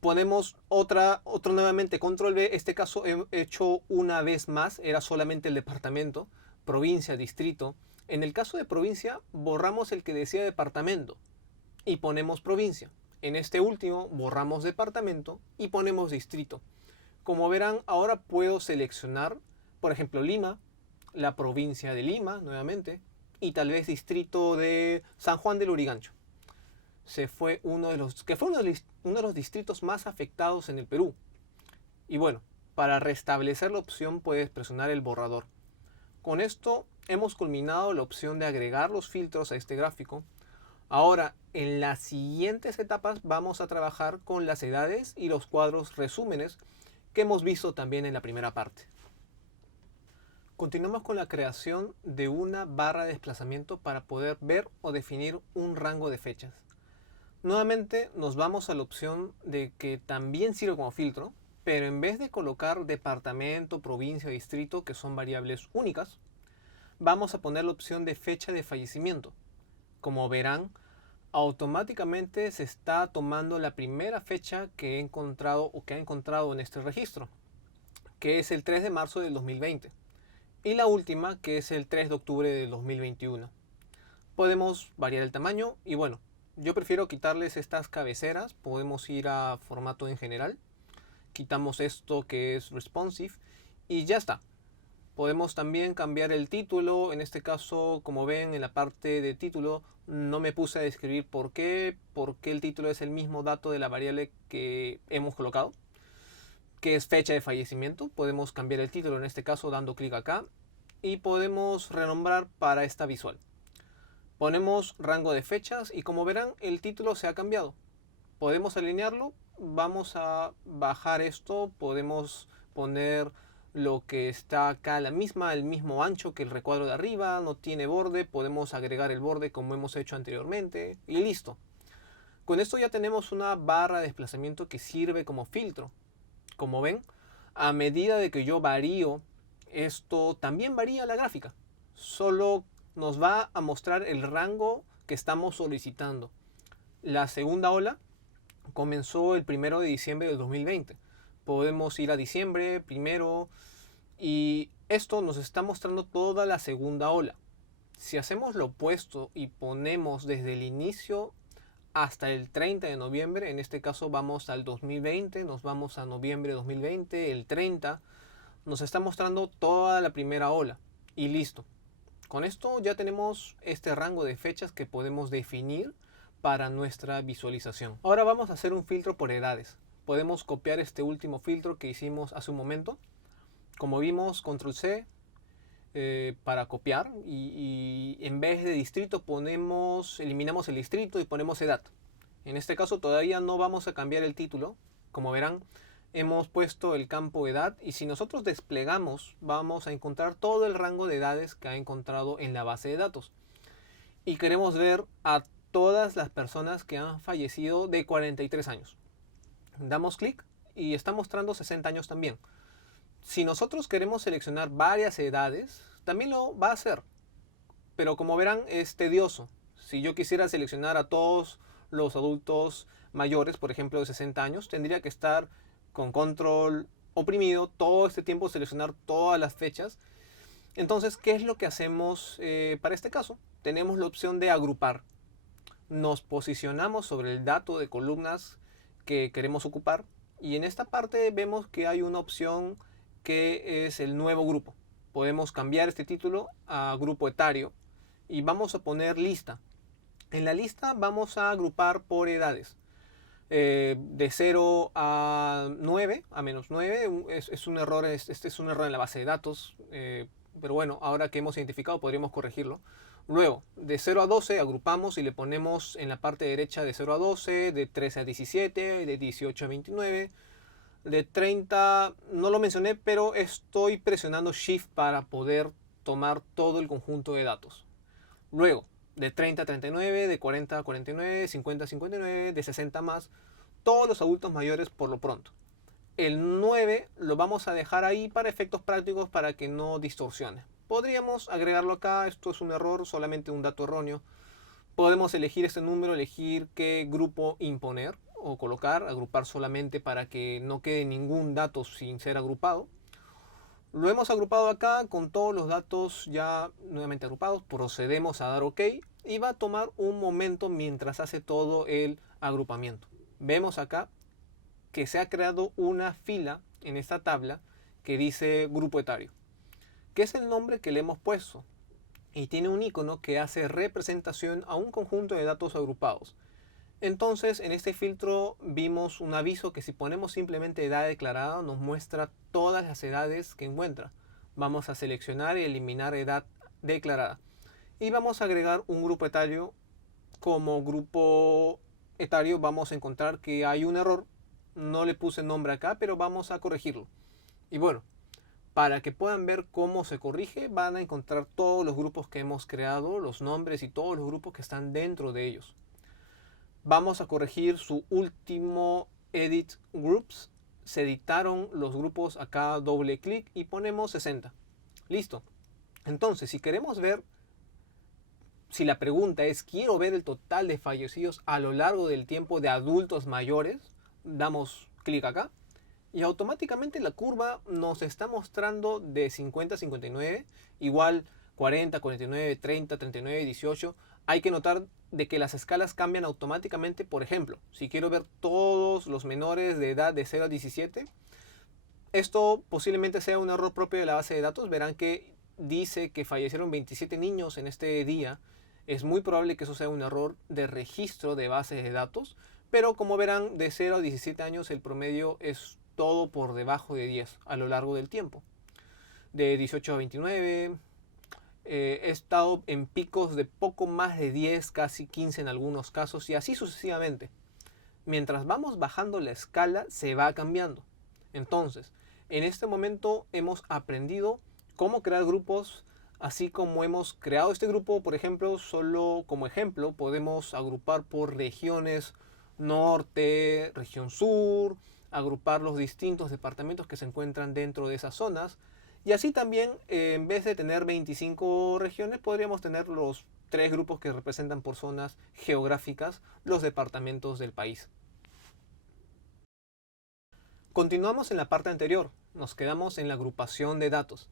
Ponemos otro nuevamente control V, este caso he hecho una vez más, era solamente el departamento, provincia, distrito. En el caso de provincia borramos el que decía departamento y ponemos provincia. En este último borramos departamento y ponemos distrito. Como verán, ahora puedo seleccionar, por ejemplo, Lima, la provincia de Lima, nuevamente, y tal vez distrito de San Juan del Lurigancho. Fue uno de los distritos más afectados en el Perú. Y bueno, para restablecer la opción puedes presionar el borrador. Con esto hemos culminado la opción de agregar los filtros a este gráfico. Ahora, en las siguientes etapas vamos a trabajar con las edades y los cuadros resúmenes que hemos visto también en la primera parte. Continuamos con la creación de una barra de desplazamiento para poder ver o definir un rango de fechas. Nuevamente nos vamos a la opción de que también sirve como filtro, pero en vez de colocar departamento, provincia o distrito, que son variables únicas, vamos a poner la opción de fecha de fallecimiento. Como verán, automáticamente se está tomando la primera fecha que he encontrado o que ha encontrado en este registro, que es el 3 de marzo del 2020, y la última, que es el 3 de octubre del 2021. Podemos variar el tamaño y bueno, yo prefiero quitarles estas cabeceras. Podemos ir a formato en general, quitamos esto que es responsive y ya está. Podemos también cambiar el título. En este caso, como ven en la parte de título, no me puse a describir por qué, porque el título es el mismo dato de la variable que hemos colocado, que es fecha de fallecimiento. Podemos cambiar el título en este caso dando clic acá y podemos renombrar para esta visual. Ponemos rango de fechas y como verán el título se ha cambiado. Podemos alinearlo, vamos a bajar esto, podemos poner lo que está acá el mismo ancho que el recuadro de arriba, no tiene borde, podemos agregar el borde como hemos hecho anteriormente y listo. Con esto ya tenemos una barra de desplazamiento que sirve como filtro. Como ven, a medida de que yo varío, esto también varía la gráfica. Solo nos va a mostrar el rango que estamos solicitando. La segunda ola comenzó el 1 de diciembre del 2020. Podemos ir a diciembre, primero, y esto nos está mostrando toda la segunda ola. Si hacemos lo opuesto y ponemos desde el inicio hasta el 30 de noviembre, en este caso vamos al 2020, nos vamos a noviembre de 2020, el 30, nos está mostrando toda la primera ola y listo. Con esto ya tenemos este rango de fechas que podemos definir para nuestra visualización. Ahora vamos a hacer un filtro por edades. Podemos copiar este último filtro que hicimos hace un momento. Como vimos, control C para copiar y en vez de distrito eliminamos el distrito y ponemos edad. En este caso todavía no vamos a cambiar el título. Como verán, hemos puesto el campo edad y si nosotros desplegamos vamos a encontrar todo el rango de edades que ha encontrado en la base de datos. Y queremos ver a todas las personas que han fallecido de 43 años. Damos clic y está mostrando 60 años también. Si nosotros queremos seleccionar varias edades, también lo va a hacer. Pero como verán es tedioso. Si yo quisiera seleccionar a todos los adultos mayores, por ejemplo de 60 años, tendría que estar con control oprimido todo este tiempo, seleccionar todas las fechas. Entonces, ¿qué es lo que hacemos para este caso? Tenemos la opción de agrupar. Nos posicionamos sobre el dato de columnas que queremos ocupar y en esta parte vemos que hay una opción que es el nuevo grupo. Podemos cambiar este título a grupo etario y vamos a poner lista. En la lista vamos a agrupar por edades. De 0 a 9, a menos 9, es un error, este es un error en la base de datos, pero bueno, ahora que hemos identificado podríamos corregirlo. Luego, de 0 a 12 agrupamos y le ponemos en la parte derecha de 0 a 12, de 13 a 17, de 18 a 29, de 30, no lo mencioné, pero estoy presionando Shift para poder tomar todo el conjunto de datos. Luego, de 30 a 39, de 40 a 49, 50 a 59, de 60 más, todos los adultos mayores por lo pronto. El 9 lo vamos a dejar ahí para efectos prácticos para que no distorsione. Podríamos agregarlo acá, esto es un error, solamente un dato erróneo. Podemos elegir este número, elegir qué grupo imponer o colocar, agrupar solamente para que no quede ningún dato sin ser agrupado. Lo hemos agrupado acá con todos los datos ya nuevamente agrupados. Procedemos a dar OK y va a tomar un momento mientras hace todo el agrupamiento. Vemos acá que se ha creado una fila en esta tabla que dice grupo etario, que es el nombre que le hemos puesto, y tiene un icono que hace representación a un conjunto de datos agrupados. Entonces, en este filtro vimos un aviso que si ponemos simplemente edad declarada nos muestra todas las edades que encuentra. Vamos a seleccionar y eliminar edad declarada. Y vamos a agregar un grupo etario. Como grupo etario vamos a encontrar que hay un error. No le puse nombre acá, pero vamos a corregirlo. Y bueno, para que puedan ver cómo se corrige, van a encontrar todos los grupos que hemos creado, los nombres y todos los grupos que están dentro de ellos. Vamos a corregir su último edit groups. Se editaron los grupos acá, doble clic y ponemos 60. Listo. Entonces, si queremos ver, si la pregunta es quiero ver el total de fallecidos a lo largo del tiempo de adultos mayores, damos clic acá y automáticamente la curva nos está mostrando de 50 a 59, igual 40, 49, 30, 39, 18. Hay que notar de que las escalas cambian automáticamente. Por ejemplo, si quiero ver todos los menores de edad de 0 a 17, esto posiblemente sea un error propio de la base de datos. Verán que dice que fallecieron 27 niños en este día. Es muy probable que eso sea un error de registro de bases de datos, pero como verán, de 0 a 17 años el promedio es todo por debajo de 10 a lo largo del tiempo. De 18 a 29, he estado en picos de poco más de 10, casi 15 en algunos casos, y así sucesivamente. Mientras vamos bajando la escala, se va cambiando. Entonces, en este momento hemos aprendido cómo crear grupos, así como hemos creado este grupo, por ejemplo, solo como ejemplo, podemos agrupar por regiones norte, región sur, agrupar los distintos departamentos que se encuentran dentro de esas zonas. Y así también, en vez de tener 25 regiones, podríamos tener los 3 grupos que representan por zonas geográficas los departamentos del país. Continuamos en la parte anterior, nos quedamos en la agrupación de datos.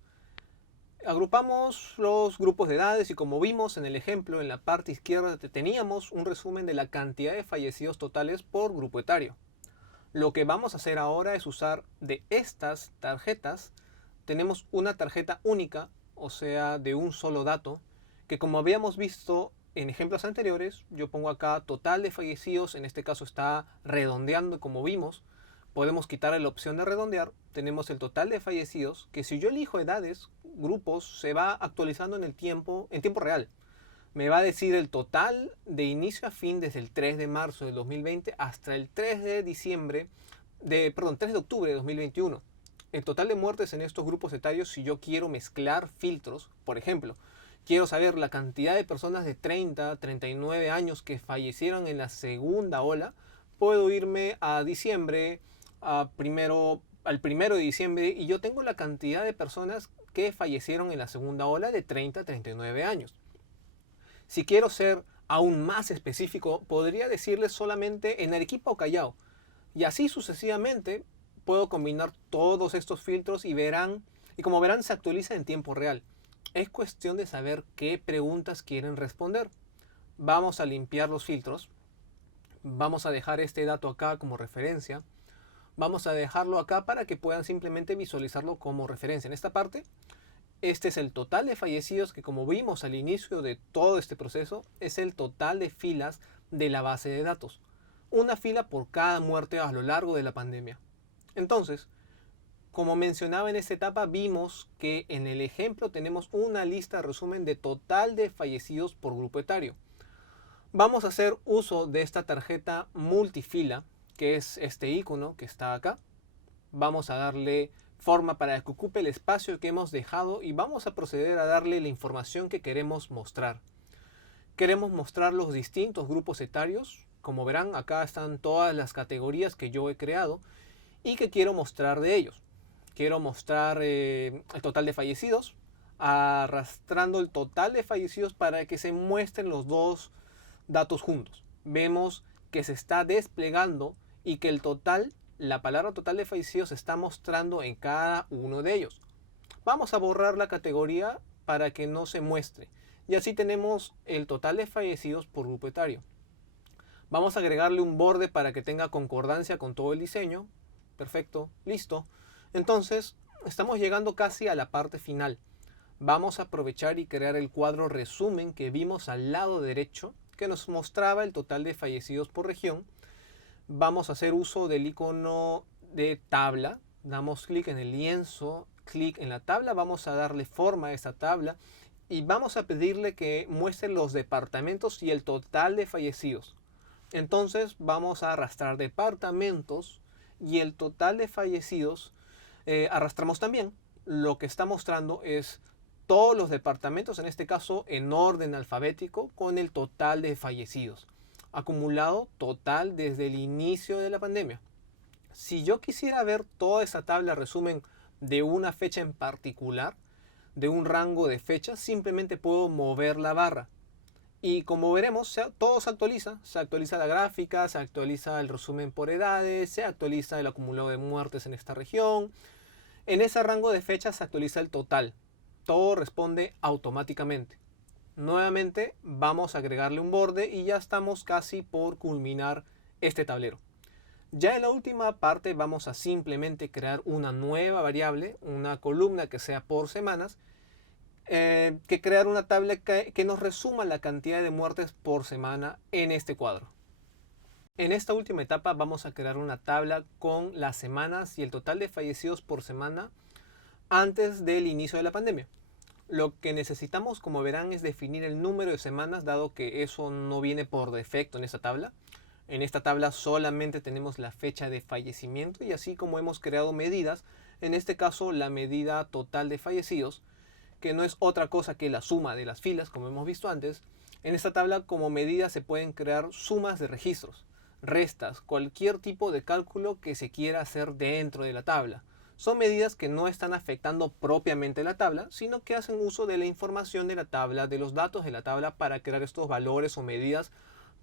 Agrupamos los grupos de edades y como vimos en el ejemplo, en la parte izquierda teníamos un resumen de la cantidad de fallecidos totales por grupo etario. Lo que vamos a hacer ahora es usar de estas tarjetas. Tenemos una tarjeta única, o sea, de un solo dato, que como habíamos visto en ejemplos anteriores, yo pongo acá total de fallecidos, en este caso está redondeando como vimos. Podemos quitar la opción de redondear, tenemos el total de fallecidos, que si yo elijo edades, grupos, se va actualizando en tiempo real. Me va a decir el total de inicio a fin desde el 3 de marzo del 2020 hasta el 3 de octubre de 2021. El total de muertes en estos grupos etarios si yo quiero mezclar filtros. Por ejemplo, quiero saber la cantidad de personas de 30, 39 años que fallecieron en la segunda ola. Puedo irme a diciembre, al 1 de diciembre, y yo tengo la cantidad de personas que fallecieron en la segunda ola de 30 a 39 años. Si quiero ser aún más específico, podría decirles solamente en Arequipa o Callao. Y así sucesivamente puedo combinar todos estos filtros y como verán se actualiza en tiempo real. Es cuestión de saber qué preguntas quieren responder. Vamos a limpiar los filtros. Vamos a dejar este dato acá como referencia. Vamos a dejarlo acá para que puedan simplemente visualizarlo como referencia. En esta parte, este es el total de fallecidos que como vimos al inicio de todo este proceso, es el total de filas de la base de datos. una fila por cada muerte a lo largo de la pandemia. Entonces, como mencionaba en esta etapa, vimos que en el ejemplo tenemos una lista de resumen de total de fallecidos por grupo etario. Vamos a hacer uso de esta tarjeta multifila, que es este icono que está acá. Vamos a darle forma para que ocupe el espacio que hemos dejado y vamos a proceder a darle la información que queremos mostrar. Queremos mostrar los distintos grupos etarios. Como verán, acá están todas las categorías que yo he creado y que quiero mostrar de ellos. Quiero mostrar el total de fallecidos, arrastrando el total de fallecidos para que se muestren los dos datos juntos. Vemos que se está desplegando y que el total, la palabra total de fallecidos se está mostrando en cada uno de ellos. Vamos a borrar la categoría para que no se muestre. Y así tenemos el total de fallecidos por grupo etario. Vamos a agregarle un borde para que tenga concordancia con todo el diseño. Perfecto, listo. Entonces, estamos llegando casi a la parte final. Vamos a aprovechar y crear el cuadro resumen que vimos al lado derecho, que nos mostraba el total de fallecidos por región. Vamos a hacer uso del icono de tabla. Damos clic en el lienzo, clic en la tabla. Vamos a darle forma a esta tabla y vamos a pedirle que muestre los departamentos y el total de fallecidos. Entonces vamos a arrastrar departamentos y el total de fallecidos arrastramos también. Lo que está mostrando es todos los departamentos, en este caso en orden alfabético, con el total de fallecidos. Acumulado total desde el inicio de la pandemia. Si yo quisiera ver toda esa tabla resumen de una fecha en particular, de un rango de fechas, simplemente puedo mover la barra. Y como veremos, todo se actualiza la gráfica, se actualiza el resumen por edades, se actualiza el acumulado de muertes en esta región. En ese rango de fechas se actualiza el total. Todo responde automáticamente. Nuevamente vamos a agregarle un borde y ya estamos casi por culminar este tablero. Ya en la última parte vamos a simplemente crear una nueva variable, una columna que sea por semanas, que crear una tabla que nos resuma la cantidad de muertes por semana en este cuadro. En esta última etapa vamos a crear una tabla con las semanas y el total de fallecidos por semana antes del inicio de la pandemia. Lo que necesitamos, como verán, es definir el número de semanas, dado que eso no viene por defecto en esta tabla. En esta tabla solamente tenemos la fecha de fallecimiento y así como hemos creado medidas, en este caso la medida total de fallecidos, que no es otra cosa que la suma de las filas, como hemos visto antes. En esta tabla como medida se pueden crear sumas de registros, restas, cualquier tipo de cálculo que se quiera hacer dentro de la tabla. Son medidas que no están afectando propiamente la tabla, sino que hacen uso de la información de la tabla, de los datos de la tabla para crear estos valores o medidas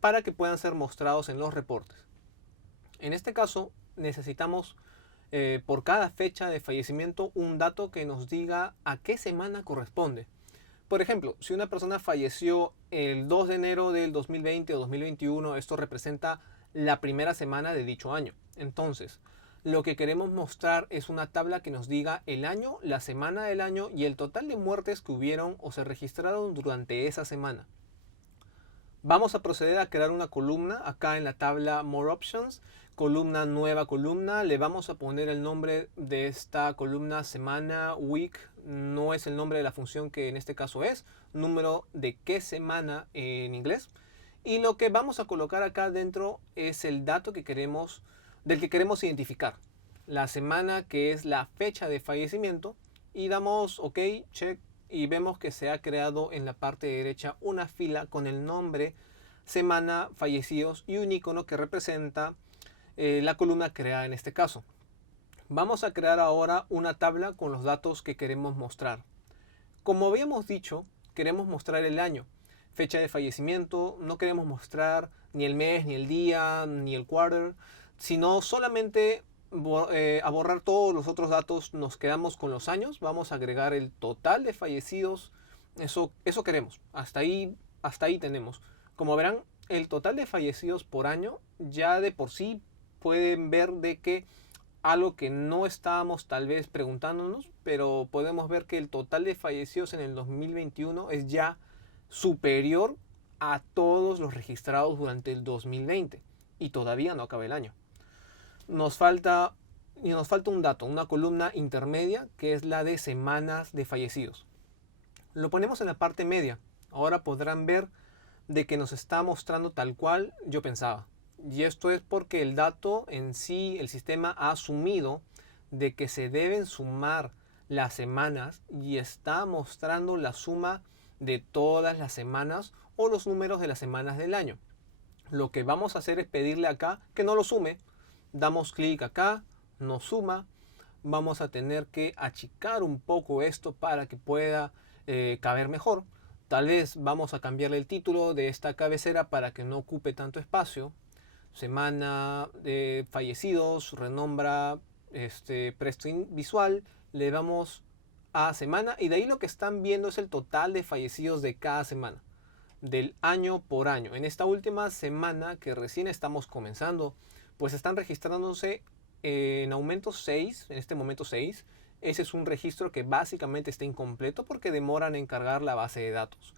para que puedan ser mostrados en los reportes. En este caso necesitamos por cada fecha de fallecimiento un dato que nos diga a qué semana corresponde. Por ejemplo, si una persona falleció el 2 de enero del 2020 o 2021, esto representa la primera semana de dicho año. Entonces, lo que queremos mostrar es una tabla que nos diga el año, la semana del año y el total de muertes que hubieron o se registraron durante esa semana. Vamos a proceder a crear una columna acá en la tabla More Options, columna nueva columna. Le vamos a poner el nombre de esta columna semana, week, no es el nombre de la función que en este caso es, número de qué semana en inglés. Y lo que vamos a colocar acá dentro es el dato que queremos, del que queremos identificar. La semana, que es la fecha de fallecimiento, y damos OK, check, y vemos que se ha creado en la parte derecha una fila con el nombre semana, fallecidos y un icono que representa la columna creada en este caso. Vamos a crear ahora una tabla con los datos que queremos mostrar. Como habíamos dicho, queremos mostrar el año, fecha de fallecimiento, no queremos mostrar ni el mes, ni el día, ni el quarter, sino solamente a borrar todos los otros datos, nos quedamos con los años, vamos a agregar el total de fallecidos, eso queremos, hasta ahí tenemos. Como verán, el total de fallecidos por año ya de por sí pueden ver de que algo que no estábamos tal vez preguntándonos, pero podemos ver que el total de fallecidos en el 2021 es ya superior a todos los registrados durante el 2020. y todavía no acaba el año. Nos falta un dato, una columna intermedia, que es la de semanas de fallecidos. Lo ponemos en la parte media. Ahora podrán ver de que nos está mostrando tal cual yo pensaba. Y esto es porque el dato en sí, el sistema ha asumido de que se deben sumar las semanas y está mostrando la suma de todas las semanas o los números de las semanas del año. Lo que vamos a hacer es pedirle acá que no lo sume. Damos clic acá, nos suma. Vamos a tener que achicar un poco esto para que pueda caber mejor. Tal vez vamos a cambiarle el título de esta cabecera para que no ocupe tanto espacio. Semana de fallecidos, renombra presto visual, le damos a semana y de ahí lo que están viendo es el total de fallecidos de cada semana, del año por año. En esta última semana que recién estamos comenzando, pues están registrándose en aumento 6, en este momento 6. Ese es un registro que básicamente está incompleto porque demoran en cargar la base de datos.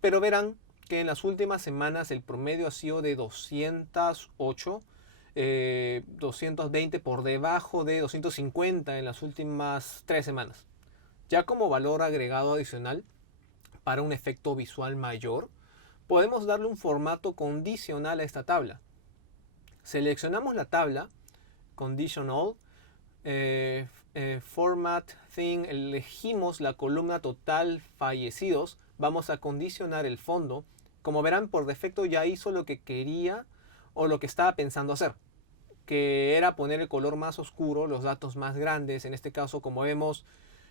Pero verán que en las últimas semanas el promedio ha sido de 208, 220 por debajo de 250 en las últimas 3 semanas. Ya como valor agregado adicional, para un efecto visual mayor, podemos darle un formato condicional a esta tabla. Seleccionamos la tabla, Conditional, Format Thing, elegimos la columna total fallecidos, vamos a condicionar el fondo. Como verán, por defecto ya hizo lo que quería o lo que estaba pensando hacer, que era poner el color más oscuro, los datos más grandes. En este caso, como vemos,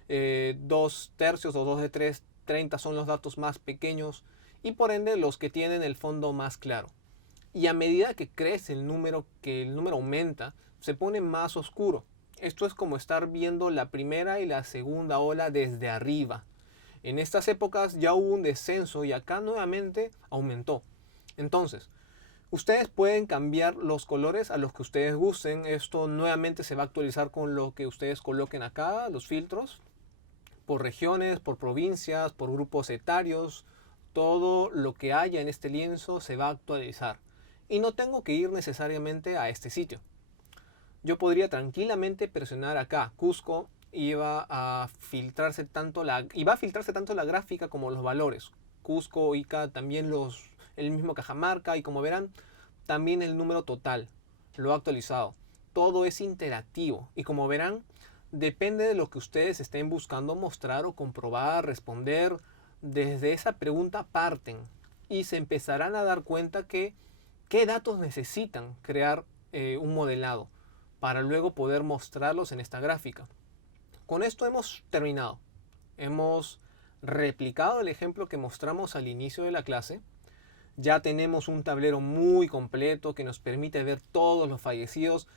2/3 o 2 de 3, 30 son los datos más pequeños y por ende los que tienen el fondo más claro. Y a medida que crece el número, que el número aumenta, se pone más oscuro. Esto es como estar viendo la primera y la segunda ola desde arriba. En estas épocas ya hubo un descenso y acá nuevamente aumentó. Entonces, ustedes pueden cambiar los colores a los que ustedes gusten. Esto nuevamente se va a actualizar con lo que ustedes coloquen acá, los filtros, por regiones, por provincias, por grupos etarios. Todo lo que haya en este lienzo se va a actualizar. Y no tengo que ir necesariamente a este sitio. Yo podría tranquilamente presionar acá, Cusco, y va a filtrarse tanto la gráfica como los valores. Cusco, Ica, también el mismo Cajamarca y como verán, también el número total lo ha actualizado. Todo es interactivo y como verán, depende de lo que ustedes estén buscando mostrar o comprobar, responder. Desde esa pregunta parten y se empezarán a dar cuenta que qué datos necesitan crear un modelado para luego poder mostrarlos en esta gráfica. Con esto hemos terminado. Hemos replicado el ejemplo que mostramos al inicio de la clase. Ya tenemos un tablero muy completo que nos permite ver todos los fallecidos,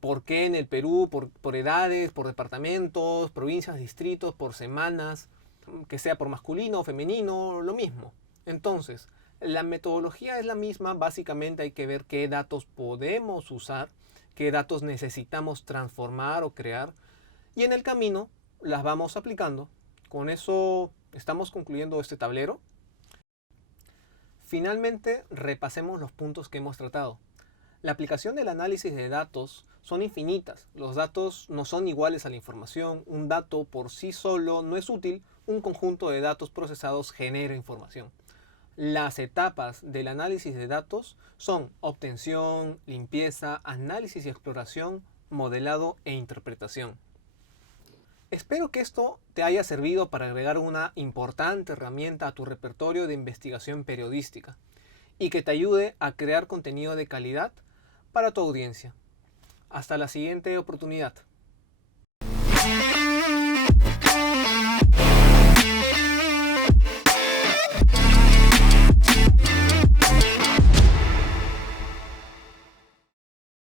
por qué en el Perú, por edades, por departamentos, provincias, distritos, por semanas, que sea por masculino o femenino, lo mismo. Entonces, la metodología es la misma, básicamente hay que ver qué datos podemos usar, qué datos necesitamos transformar o crear, y en el camino las vamos aplicando. Con eso estamos concluyendo este tablero. Finalmente, repasemos los puntos que hemos tratado. La aplicación del análisis de datos son infinitas. Los datos no son iguales a la información. Un dato por sí solo no es útil. Un conjunto de datos procesados genera información. Las etapas del análisis de datos son obtención, limpieza, análisis y exploración, modelado e interpretación. Espero que esto te haya servido para agregar una importante herramienta a tu repertorio de investigación periodística y que te ayude a crear contenido de calidad para tu audiencia. Hasta la siguiente oportunidad.